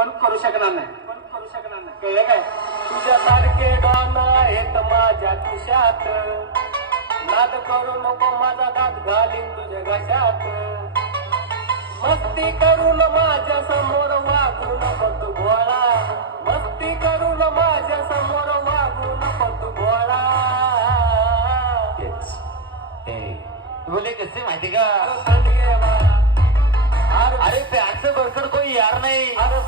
पण करू शकणार नाही. कळलं काय? तुझ्यासारखे डॉन आहेत माझ्या खिशात, नाद करू नको माझा दात घालीन तुझ्या घशात. मस्ती करून माझ्या समोर वागू नको तू भोळा, मस्ती करून माझ्या समोर वागू नको तू भोळा. बोले कसे माहिती का? संडगे बाळा, अरे प्यार से बढ़कर कोई यार नहीं. अरे